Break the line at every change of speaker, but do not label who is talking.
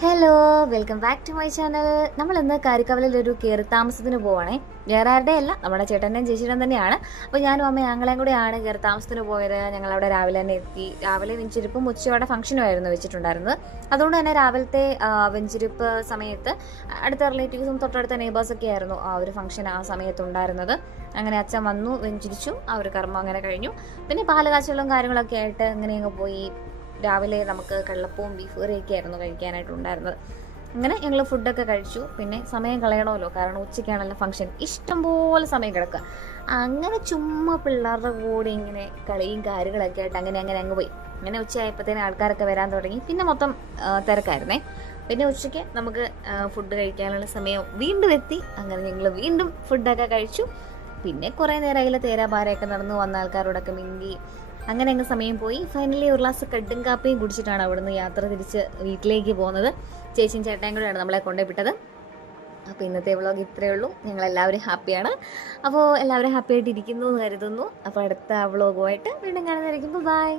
Hello welcome back to my channel നമ്മൾ ഇന്ന് കാരിക്കവലിൽ ഒരു കയറി താമസത്തിന് പോവാണേ. വേറെ ആരുടെ അല്ല നമ്മുടെ ചേട്ടന്റെയും ചേച്ചിയുടെയും തന്നെയാണ്. അപ്പോൾ ഞാനും അമ്മ ഞങ്ങളെയും കൂടെയാണ് കയറി താമസത്തിന് പോയത്. ഞങ്ങൾ അവിടെ രാവിലെ തന്നെ എത്തി. രാവിലെ വെഞ്ചിരിപ്പും ഉച്ചയോടെ ഫംഗ്ഷനുമായിരുന്നു വെച്ചിട്ടുണ്ടായിരുന്നത്. അതുകൊണ്ട് തന്നെ രാവിലത്തെ വെഞ്ചിരിപ്പ് സമയത്ത് അടുത്ത റിലേറ്റീവ്സും തൊട്ടടുത്ത നെയ്ബേഴ്സൊക്കെ ആയിരുന്നു ആ ഒരു ഫംഗ്ഷൻ ആ സമയത്ത് ഉണ്ടായിരുന്നത്. അങ്ങനെ അച്ഛൻ വന്നു വെഞ്ചിരിച്ചു ആ ഒരു കർമ്മം അങ്ങനെ കഴിഞ്ഞു. പിന്നെ പാൽ കാര്യങ്ങളൊക്കെ ആയിട്ട് അങ്ങനെ അങ്ങ് പോയി. രാവിലെ നമുക്ക് കള്ളപ്പവും ബീഫ് കറിയൊക്കെ ആയിരുന്നു കഴിക്കാനായിട്ടുണ്ടായിരുന്നത്. അങ്ങനെ ഞങ്ങൾ ഫുഡൊക്കെ കഴിച്ചു. പിന്നെ സമയം കളയണമല്ലോ. കാരണം ഉച്ചയ്ക്കാണല്ലോ ഫംഗ്ഷൻ ഇഷ്ടംപോലെ സമയം കിടക്കുക. അങ്ങനെ ചുമ്മാ പിള്ളേരുടെ കൂടെ ഇങ്ങനെ കളിയും കാര്യങ്ങളൊക്കെ ആയിട്ട് അങ്ങനെ അങ്ങനെ അങ്ങ് പോയി. അങ്ങനെ ഉച്ചയായപ്പോഴത്തേനും ആൾക്കാരൊക്കെ വരാൻ തുടങ്ങി. പിന്നെ മൊത്തം തിരക്കായിരുന്നേ. പിന്നെ ഉച്ചയ്ക്ക് നമുക്ക് ഫുഡ് കഴിക്കാനുള്ള സമയം വീണ്ടും എത്തി. അങ്ങനെ ഞങ്ങൾ വീണ്ടും ഫുഡൊക്കെ കഴിച്ചു. പിന്നെ കുറേ നേരം തേരാ തേരാപാരയൊക്കെ നടന്നു. വന്ന ആൾക്കാരോടൊക്കെ മിണ്ടി അങ്ങനെ അങ്ങ് സമയം പോയി. ഫൈനലി ഒരു ഗ്ലാസ് കടും കാപ്പിയും കുടിച്ചിട്ടാണ് അവിടുന്ന് യാത്ര തിരിച്ച് വീട്ടിലേക്ക് പോകുന്നത്. ചേച്ചിയും ചേട്ടയും കൂടെയാണ് നമ്മളെ കൊണ്ടുപോയിട്ടത് അപ്പോൾ ഇന്നത്തെ വ്ളോഗ് ഇത്രയേ ഉള്ളൂ. ഞങ്ങൾ എല്ലാവരും ഹാപ്പിയാണ് അപ്പോൾ എല്ലാവരും ഹാപ്പി ആയിട്ട് ഇരിക്കുന്നു എന്ന് കരുതുന്നു. അപ്പോൾ അടുത്ത വ്ളോഗുമായിട്ട് വീണ്ടും കാണുന്നതായിരിക്കും. ബൈ